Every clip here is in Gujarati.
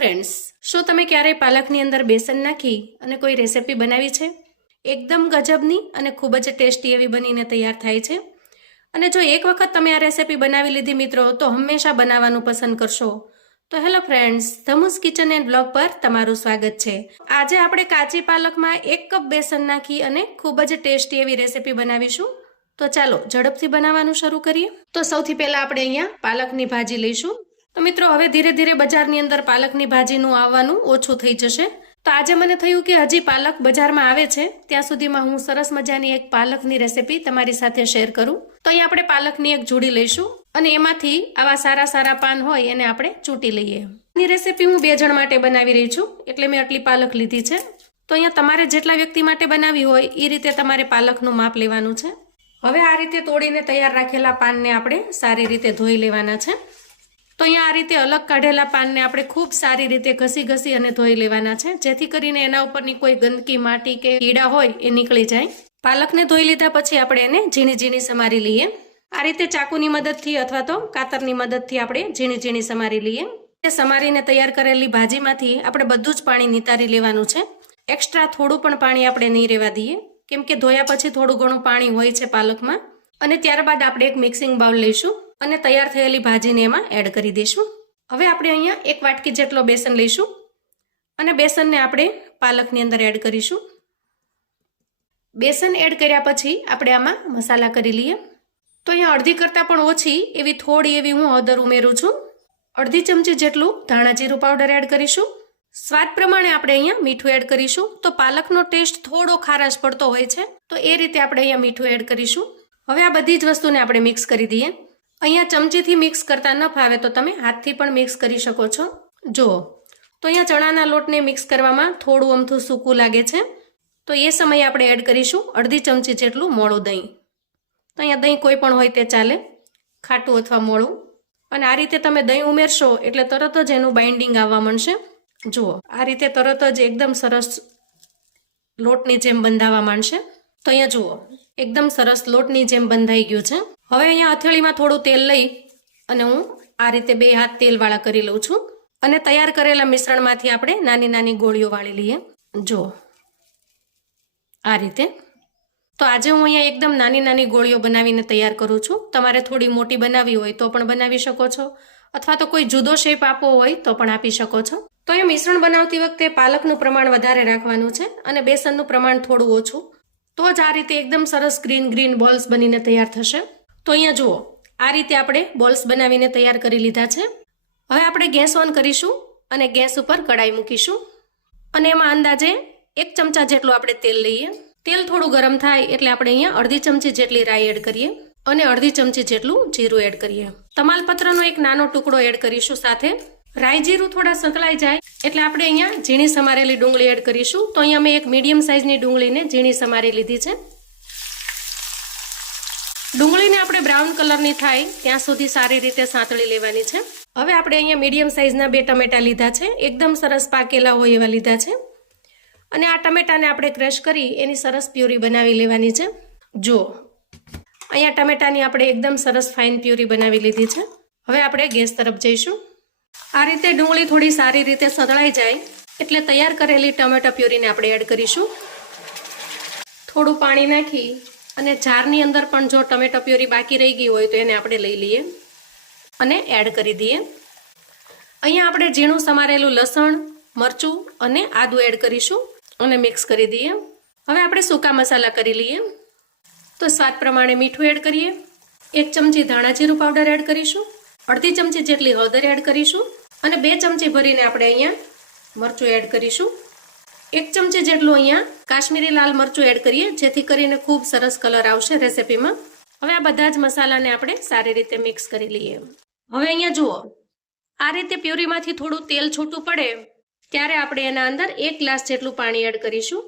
ફ્રેન્ડ્સ શું તમે ક્યારેય પાલકની અંદર બેસન નાખી અને કોઈ રેસિપી બનાવી છે? એકદમ ગજબની અને ખૂબ જ ટેસ્ટી એવી બનીને તૈયાર થાય છે. અને જો એક વખત તમે આ રેસિપી બનાવી લીધી મિત્રો, તો હંમેશા બનાવવાનું પસંદ કરશો. તો hello friends ધમુસ kitchen and blog પર તમારું સ્વાગત છે. આજે આપણે કાચી પાલકમાં એક કપ બેસન નાખી અને ખૂબ જ ટેસ્ટી એવી રેસેપી બનાવીશું. તો ચાલો ઝડપથી બનાવવાનું શરૂ કરીએ. તો સૌથી પહેલા આપણે અહીંયા પાલકની ભાજી લઈશું. તો મિત્રો, હવે ધીરે ધીરે બજારની અંદર પાલકની ભાજીનું આવવાનું ઓછું થઈ જશે. તો આજે મને થયું કે હજી પાલક બજારમાં આવે છે, ત્યાં સુધીમાં હું સરસ મજાની એક પાલકની રેસિપી તમારી સાથે શેર કરું. તો અહીં આપણે પાલકની એક જોડી લઈશું અને એમાંથી આવા સારા સારા પાન હોય એને આપણે ચૂંટી લઈએ. એની રેસિપી હું બે જણ માટે બનાવી રહી છું, એટલે મેં આટલી પાલક લીધી છે. તો અહીંયા તમારે જેટલા વ્યક્તિ માટે બનાવી હોય એ રીતે તમારે પાલકનું માપ લેવાનું છે. હવે આ રીતે તોડીને તૈયાર રાખેલા પાનને આપણે સારી રીતે ધોઈ લેવાના છે. તો અહીંયા આ રીતે અલગ કાઢેલા પાનને આપણે ખૂબ સારી રીતે ઘસી ઘસી અને ધોઈ લેવાના છે, જેથી કરીને એના ઉપરની કોઈ ગંદકી, માટી કે કીડા હોય એ નીકળી જાય. પાલકને ધોઈ લીધા પછી આપણે એને ઝીણી ઝીણી સમારી લઈએ. આ રીતે ચાકુની મદદથી અથવા તો કાતરની મદદથી આપણે ઝીણી ઝીણી સમારી લઈએ. તે સમારીને તૈયાર કરેલી ભાજીમાંથી આપણે બધું જ પાણી નિતારી લેવાનું છે. એક્સ્ટ્રા થોડું પણ પાણી આપણે નહીં રહેવા દઈએ, કેમ કે ધોયા પછી થોડું ઘણું પાણી હોય છે પાલકમાં. અને ત્યારબાદ આપણે એક મિક્સિંગ બાઉલ લઈશું. અને તૈયાર થયેલી ભાજીને એમાં એડ કરી દઈશું. હવે આપણે અહીંયા એક વાટકી જેટલો બેસન લઈશું અને બેસનને આપણે પાલકની અંદર એડ કરીશું. બેસન એડ કર્યા પછી આપણે આમાં મસાલા કરી લઈએ. તો અહીંયા અડધી કરતાં પણ ઓછી એવી થોડી એવી હું હળદર ઉમેરું છું. અડધી ચમચી જેટલું ધાણા જીરું પાવડર એડ કરીશું. સ્વાદ પ્રમાણે આપણે અહીંયા મીઠું એડ કરીશું. તો પાલકનો ટેસ્ટ થોડો ખારાશ પડતો હોય છે, તો એ રીતે આપણે અહીંયા મીઠું એડ કરીશું. હવે આ બધી જ વસ્તુને આપણે મિક્સ કરી દઈએ. અહીંયા ચમચીથી મિક્સ કરતા ન ફાવે તો તમે હાથથી પણ મિક્સ કરી શકો છો. જુઓ, તો અહીંયા ચણાના લોટને મિક્સ કરવામાં થોડું અમથું સૂકું લાગે છે. તો એ સમયે આપણે એડ કરીશું અડધી ચમચી જેટલું મોળું દહીં. તો અહીંયા દહીં કોઈ પણ હોય તે ચાલે, ખાટું અથવા મોળું. અને આ રીતે તમે દહીં ઉમેરશો એટલે તરત જ એનું બાઇન્ડિંગ આવવા માંડશે. જુઓ, આ રીતે તરત જ એકદમ સરસ લોટની જેમ બંધાવા માંડશે. તો અહીંયા જુઓ, એકદમ સરસ લોટની જેમ બંધાઈ ગયું છે. હવે અહીંયા હથેળીમાં થોડું તેલ લઈ અને હું આ રીતે બે હાથ તેલવાળા કરી લઉં છું. અને તૈયાર કરેલા મિશ્રણમાંથી આપણે નાની નાની ગોળીઓ વાળી લઈએ. જુઓ આ રીતે. તો આજે હું અહીંયા એકદમ નાની નાની ગોળીઓ બનાવીને તૈયાર કરું છું. તમારે થોડી મોટી બનાવવી હોય તો પણ બનાવી શકો છો. અથવા તો કોઈ જુદો શેપ આપવો હોય તો પણ આપી શકો છો. તો એ મિશ્રણ બનાવતી વખતે પાલકનું પ્રમાણ વધારે રાખવાનું છે અને બેસનનું પ્રમાણ થોડું ઓછું. તો જ આ રીતે એકદમ સરસ ગ્રીન ગ્રીન બોલ્સ બનીને તૈયાર થશે. તો અહીંયા જુઓ, આ રીતે આપણે બોલ્સ બનાવીને તૈયાર કરી લીધા છે. હવે આપણે ગેસ ઓન કરીશું અને ગેસ ઉપર કડાઈ મૂકીશું. અને એમાં અંદાજે એક ચમચા જેટલું આપણે તેલ લઈએ. તેલ થોડું ગરમ થાય એટલે આપણે અહીંયા અડધી ચમચી જેટલી રાઈ એડ કરીએ અને અડધી ચમચી જેટલું જીરું એડ કરીએ. તમાલપત્રનો એક નાનો ટુકડો એડ કરીશું સાથે. રાઈ જીરું થોડા સંકળાઈ જાય એટલે આપણે અહીંયા ઝીણી સમારેલી ડુંગળી એડ કરીશું. તો અહીંયા મેં એક મીડિયમ સાઇઝની ડુંગળીને ઝીણી સમારી લીધી છે. ડુંગળીને આપણે બ્રાઉન કલરની થાય, ત્યાં સુધી સારી રીતે સાંતળી લેવાની છે. હવે આપણે અહીંયા મીડિયમ સાઇઝના બે ટમેટા લીધા છે. એકદમ સરસ પાકેલા હોય એવા લીધા છે. અને આ ટમેટાને આપણે ક્રશ કરી એની સરસ પ્યુરી બનાવી લેવાની છે. જો, અહીંયા ટમેટાની આપણે એકદમ સરસ ફાઇન પ્યુરી બનાવી લીધી છે. હવે આપણે ગેસ તરફ જઈશું. આ રીતે ડુંગળી થોડી સારી રીતે સતળાઈ જાય, એટલે તૈયાર કરેલી ટમેટા પ્યુરીને આપણે એડ કરીશું. થોડું પાણી નાખી અને જારની અંદર પણ જો ટમેટો પ્યોરી બાકી રહી ગઈ હોય તો એને આપણે લઈ લઈએ અને એડ કરી દઈએ. અહીંયા આપણે ઝીણું સમારેલું લસણ, મરચું અને આદું એડ કરીશું અને મિક્સ કરી દઈએ. હવે આપણે સૂકા મસાલા કરી લઈએ. તો સ્વાદ પ્રમાણે મીઠું એડ કરીએ. એક ચમચી ધાણા જીરું પાવડર એડ કરીશું. અડધી ચમચી જેટલી હળદર એડ કરીશું. અને બે ચમચી ભરીને આપણે અહીંયા મરચું એડ કરીશું. એક ચમચી જેટલું અહીંયા કાશ્મીરી લાલ મરચું એડ કરીએ, જેથી કરીને ખૂબ સરસ કલર આવશે રેસીપીમાં. હવે આ બધા જ મસાલાને આપણે સારી રીતે મિક્સ કરી લઈએ. હવે અહીંયા જુઓ, આ રીતે પ્યુરીમાંથી થોડું તેલ છૂટું પડે, ત્યારે આપણે એના અંદર એક ગ્લાસ જેટલું પાણી એડ કરીશું.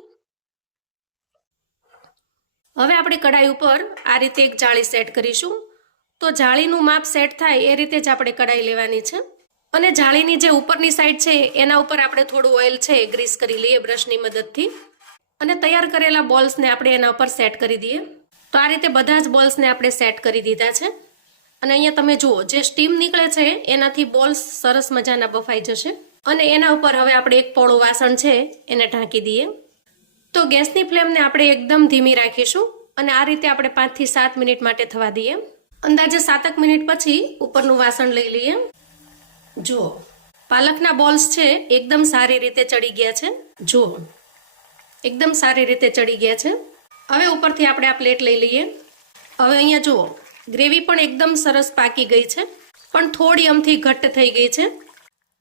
હવે આપણે કઢાઈ ઉપર આ રીતે એક જાળી સેટ કરીશું. તો જાળીનું માપ સેટ થાય એ રીતે જ આપણે કઢાઈ લેવાની છે. અને જાળીની જે ઉપરની સાઈડ છે, એના ઉપર આપણે થોડું ઓઇલ છે એ ગ્રીસ કરી લઈએ બ્રશની મદદથી. અને તૈયાર કરેલા બોલ્સને આપણે એના ઉપર સેટ કરી દઈએ. તો આ રીતે બધા જ બોલ્સને આપણે સેટ કરી દીધા છે. અને અહીંયા તમે જુઓ, જે સ્ટીમ નીકળે છે, એનાથી બોલ્સ સરસ મજાના બફાઈ જશે. અને એના ઉપર હવે આપણે એક પોળું વાસણ છે, એને ઢાંકી દઈએ. તો ગેસની ફ્લેમને આપણે એકદમ ધીમી રાખીશું અને આ રીતે આપણે પાંચથી સાત મિનિટ માટે થવા દઈએ. અંદાજે સાતક મિનિટ પછી ઉપરનું વાસણ લઈ લઈએ. જુઓ પાલકના બોલ્સ છે, એકદમ સારી રીતે ચડી ગયા છે. જુઓ એકદમ સારી રીતે ચડી ગયા છે. હવે ઉપરથી આપણે આ પ્લેટ લઈ લઈએ. હવે અહીંયા જુઓ, ગ્રેવી પણ એકદમ સરસ પાકી ગઈ છે, પણ થોડી અમથી ઘટ્ટ થઈ ગઈ છે.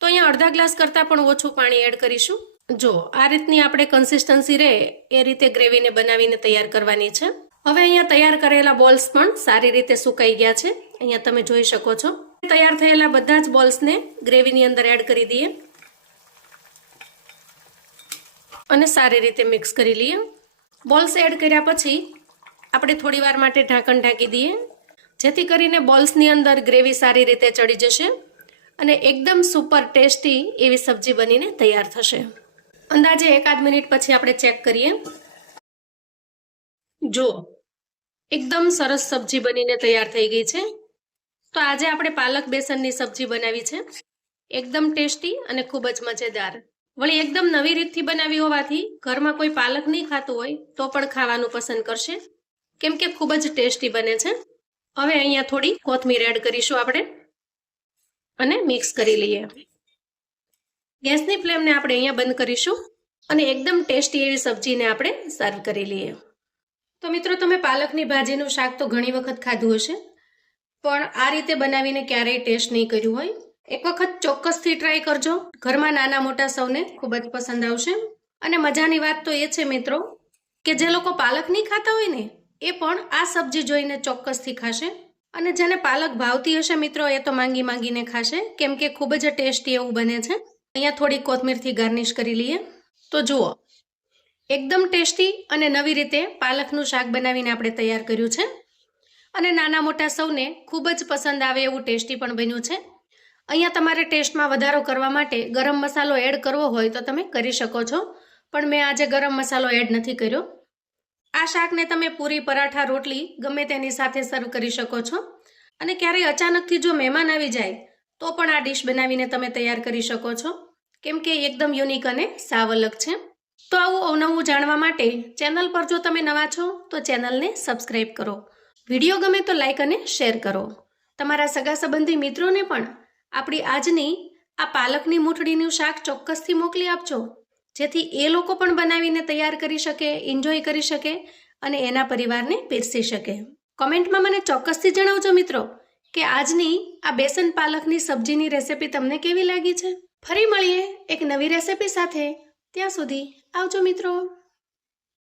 તો અહીંયા અડધા ગ્લાસ કરતાં પણ ઓછું પાણી એડ કરીશું. જો, આ રીતની આપણે કન્સિસ્ટન્સી રહે, એ રીતે ગ્રેવીને બનાવીને તૈયાર કરવાની છે. હવે અહીંયા તૈયાર કરેલા બોલ્સ પણ સારી રીતે સુકાઈ ગયા છે. અહીંયા તમે જોઈ શકો છો. તૈયાર થયેલા બધા જ બોલ્સને ગ્રેવીની અંદર એડ કરી દઈએ. અને સારી રીતે મિક્સ કરી લઈએ. બોલ્સ એડ કર્યા પછી આપણે થોડી વાર માટે ઢાંકણ ઢાંકી દઈએ. જેથી કરીને બોલ્સની અંદર ગ્રેવી સારી રીતે ચડી જશે અને એકદમ સુપર ટેસ્ટી એવી સબ્જી બનીને તૈયાર થશે. અંદાજે એકાદ મિનિટ પછી આપણે ચેક કરીએ. જો એકદમ સરસ સબ્જી બનીને તૈયાર થઈ ગઈ છે. તો આજે આપણે પાલક બેસનની સબ્જી બનાવી છે. એકદમ ટેસ્ટી અને ખૂબ જ મજેદાર. વળી એકદમ નવી રીતથી બનાવી હોવાથી ઘરમાં કોઈ પાલક નહીં ખાતું હોય તો પણ ખાવાનું પસંદ કરશે. કેમ કે ખૂબ જ ટેસ્ટી બને છે. હવે અહીંયા થોડી કોથમીર એડ કરીશું આપણે અને મિક્સ કરી લઈએ. ગેસની ફ્લેમને આપણે અહીંયા બંધ કરીશું અને એકદમ ટેસ્ટી એવી સબ્જીને આપણે સર્વ કરી લઈએ. તો મિત્રો, તમે પાલકની ભાજીનું શાક તો ઘણી વખત ખાધું હશે. પણ આ રીતે બનાવીને ક્યારેય ટેસ્ટ નહીં કર્યું હોય. એક વખત ચોક્કસથી ટ્રાય કરજો. ઘરમાં નાના મોટા સૌને ખૂબ જ પસંદ આવશે. અને મજાની વાત તો એ છે મિત્રો કે જે લોકો પાલક નહીં ખાતા હોય ને, એ પણ આ સબ્જી જોઈને ચોક્કસથી ખાશે. અને જેને પાલક ભાવતી હશે મિત્રો, એ તો માંગી માંગીને ખાશે. કેમ કે ખૂબ જ ટેસ્ટી એવું બને છે. અહીંયા થોડી કોથમીરથી ગાર્નિશ કરી લઈએ. તો જુઓ. એકદમ ટેસ્ટી અને નવી રીતે પાલકનું શાક બનાવીને આપણે તૈયાર કર્યું છે. અને નાના મોટા સૌને ખૂબ જ પસંદ આવે એવું ટેસ્ટી પણ બન્યું છે. અહીંયા તમારે ટેસ્ટમાં વધારો કરવા માટે ગરમ મસાલો એડ કરવો હોય તો તમે કરી શકો છો, પણ મેં આજે ગરમ મસાલો એડ નથી કર્યો. આ શાકને તમે પૂરી પરાઠા રોટલી ગમે તેની સાથે સર્વ કરી શકો છો. અને ક્યારેય અચાનકથી જો મહેમાન આવી જાય, તો પણ આ ડિશ બનાવીને તમે તૈયાર કરી શકો છો. કેમ કે એકદમ યુનિક અને સાવ અલગ છે. તો આવું અવનવું જાણવા માટે ચેનલ પર જો તમે નવા છો, તો ચેનલને સબસ્ક્રાઈબ કરો. વીડિયો ગમે તો લાઇક અને શેર કરો. તમારા સગા સંબંધી મિત્રોને પણ આપણી આજની આ પાલકની મૂઠડીનું શાક ચોક્કસથી મોકલી આપજો. જેથી એ લોકો પણ બનાવીને તૈયાર કરી શકે એન્જોય કરી શકે અને એના પરિવારને પીરસી શકે. કોમેન્ટમાં મને ચોક્કસથી જણાવજો મિત્રો કે આજની આ બેસન પાલકની સબ્જીની રેસિપી તમને કેવી લાગી છે? ફરી મળીએ એક નવી રેસિપી સાથે. ત્યાં સુધી આવજો મિત્રો.